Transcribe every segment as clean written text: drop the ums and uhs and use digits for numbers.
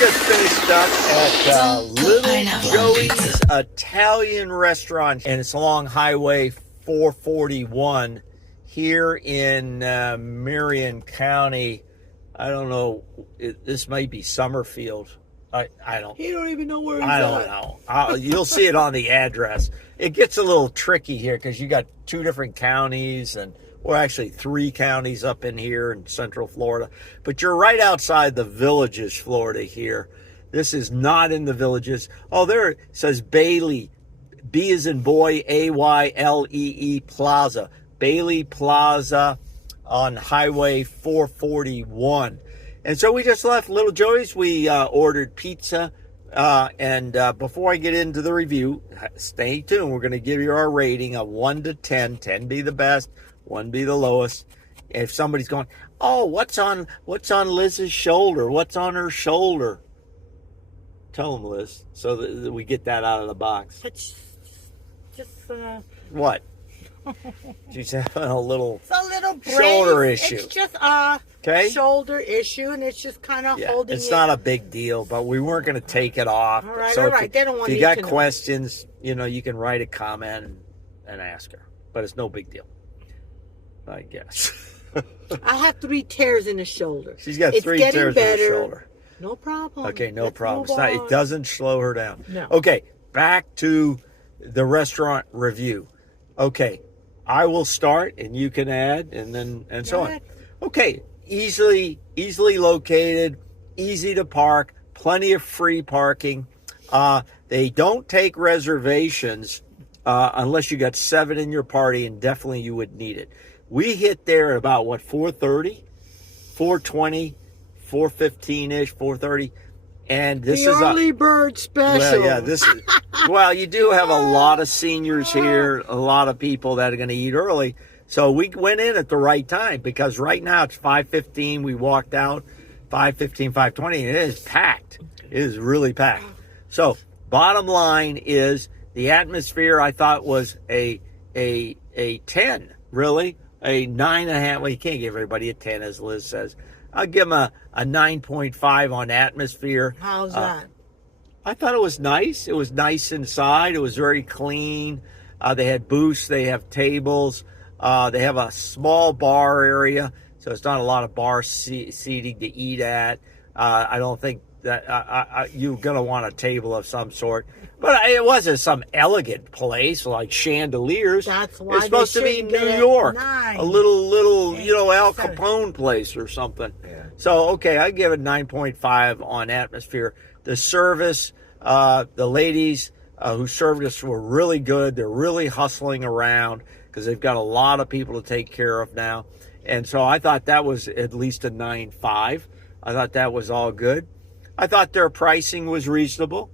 just finished up at Little Joey's Italian Restaurant, and it's along Highway 441 here in Marion County. I don't know. This might be Summerfield. I don't. You don't even know where it's at. I don't know. You'll see it on the address. It gets a little tricky here because you got two different counties well, actually 3 counties up in here in Central Florida. But you're right outside the Villages, Florida here. This is not in the Villages. Oh, there it says Bailey. B as in boy, A-Y-L-E-E Plaza. Bailey Plaza on Highway 441. And so we just left Little Joey's. We ordered pizza. And before I get into the review, stay tuned. We're going to give you our rating of 1 to 10. 10 be the best, 1 be the lowest. If somebody's going, oh, what's on Liz's shoulder? What's on her shoulder? Tell them, Liz, so that we get that out of the box. It's just What? She's having a little it's a little brace. Shoulder issue. It's just Okay. shoulder issue, and it's just kind of holding. It's not a big deal, but we weren't going to take it off. All right, So all right. They don't want if you you got to know. questions, you can write a comment and ask her. But it's no big deal, I guess. I have 3 tears in the shoulder. She's got It's 3 getting tears in her better. shoulder. No problem. Okay, no Let's problem. move on. It doesn't slow her down. No. Okay, back to the restaurant review. Okay, I will start and you can add and so Go on. ahead. Okay, easily located, easy to park, plenty of free parking. They don't take reservations unless you got 7 in your party, and definitely you would need it. We hit there at about 4:30, 4:20, 4:15-ish, 4:30, and this the is early bird special. well, yeah, this is well, you do have a lot of seniors here, a lot of people that are going to eat early. So we went in at the right time because right now it's 5:15. We walked out 5:15, 5:20, and it is packed. It is really packed. So bottom line is the atmosphere I thought was a 10, really. A 9.5. Well, you can't give everybody a 10, as Liz says. I'll give them a 9.5 on atmosphere. How's that? I thought it was nice. It was nice inside. It was very clean. They had booths. They have tables. They have a small bar area, so it's not a lot of bar seating to eat at. I don't think that you're going to want a table of some sort. But it wasn't some elegant place like chandeliers. That's why it's supposed to be shouldn't get New it York. 9. A little, Eight, Al 7. Capone place or something. Yeah. So, okay, I give it 9.5 on atmosphere. The service, the ladies who served us were really good. They're really hustling around because they've got a lot of people to take care of now. And so I thought that was at least a 9.5. I thought that was all good. I thought their pricing was reasonable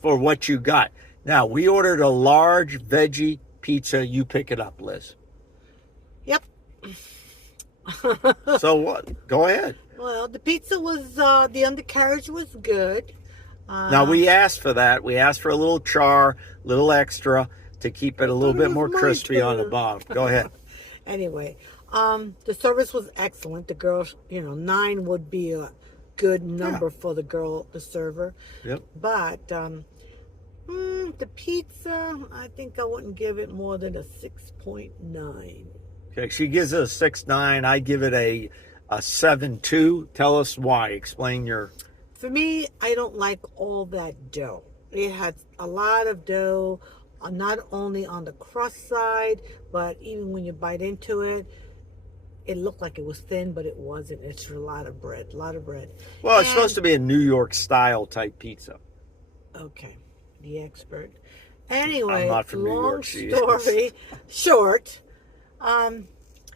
for what you got. Now, we ordered a large veggie pizza. You pick it up, Liz. Yep. So what? Go ahead. Well, the pizza was, the undercarriage was good. Now, we asked for that. We asked for a little char, little extra to keep it a little bit more crispy on the bottom. Go ahead. Anyway, the service was excellent. The girl, 9 would be a good number for the girl, the server. Yep. But the pizza, I think I wouldn't give it more than a 6.9. Okay, she gives it a 6.9. I give it a 7.2. Tell us why. Explain your... For me, I don't like all that dough. It had a lot of dough, not only on the crust side, but even when you bite into it, it looked like it was thin, but it wasn't. It's a lot of bread, Well, it's supposed to be a New York style type pizza. Okay, the expert. Anyway, I'm not from New long York, she is. story short,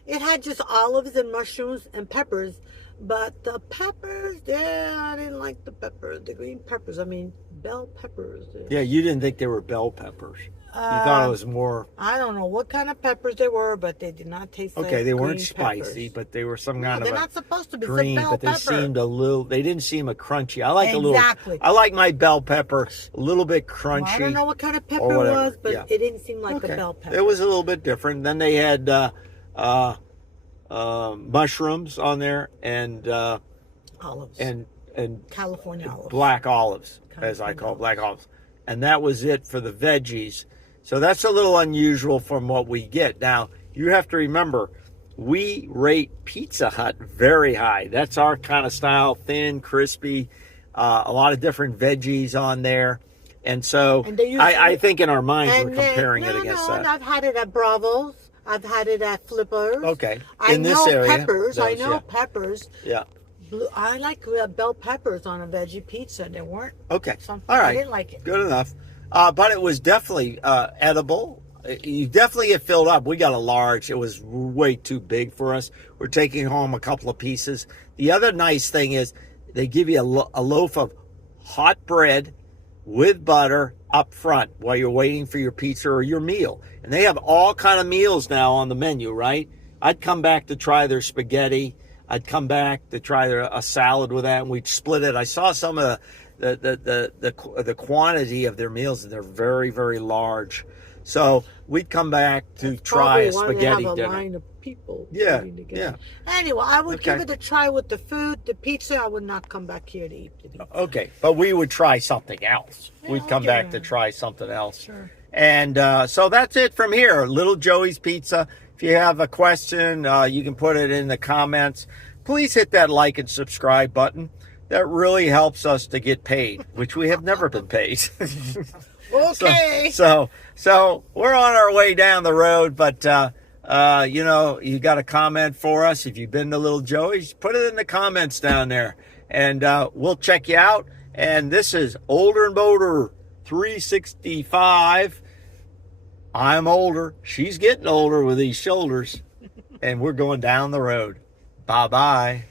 it had just olives and mushrooms and peppers, but the peppers, I didn't like the peppers, the green peppers. I mean, bell peppers. Yeah, you didn't think they were bell peppers. You thought it was more... I don't know what kind of peppers they were, but they did not taste like Okay, they weren't green spicy, peppers. but they were some No, kind they're of not supposed to be. green, It's a but they bell pepper. seemed a little... They didn't seem a crunchy. I like Exactly. I like my bell pepper a little bit crunchy. Well, I don't know what kind of pepper or it whatever, was, but yeah. it didn't seem like a bell pepper. It was a little bit different. Then they had mushrooms on there and olives. and and California olives. black olives, as I call it, black olives. And that was it for the veggies. So that's a little unusual from what we get. Now, you have to remember, we rate Pizza Hut very high. That's our kind of style, thin, crispy, a lot of different veggies on there. And so I think in our minds we're comparing it against that. And I've had it at Bravo's. I've had it at Flippers. Okay. In this area. Peppers. I know peppers. Yeah. I like bell peppers on a veggie pizza. They weren't. Okay. All right. I didn't like it. Good enough. But it was definitely edible. You definitely get filled up. We got a large. It was way too big for us. We're taking home a couple of pieces. The other nice thing is they give you a loaf of hot bread with butter up front while you're waiting for your pizza or your meal. And they have all kind of meals now on the menu, right? I'd come back to try their spaghetti. I'd come back to try a salad with that, and we'd split it. I saw some of the quantity of their meals, and they're very, very large. So we'd come back to try a spaghetti dinner. A line of people. Yeah. Anyway, I would give it a try with the food. The pizza, I would not come back here to eat the pizza. Okay, but we would try something else. We'd come back to try something else. Sure. And so that's it from here. Little Joey's Pizza. If you have a question, you can put it in the comments. Please hit that like and subscribe button. That really helps us to get paid, which we have never been paid. Okay. So we're on our way down the road, but you got a comment for us. If you've been to Little Joey's, put it in the comments down there, and we'll check you out. And this is Older and Bolder 365. I'm older. She's getting older with these shoulders, and we're going down the road. Bye-bye.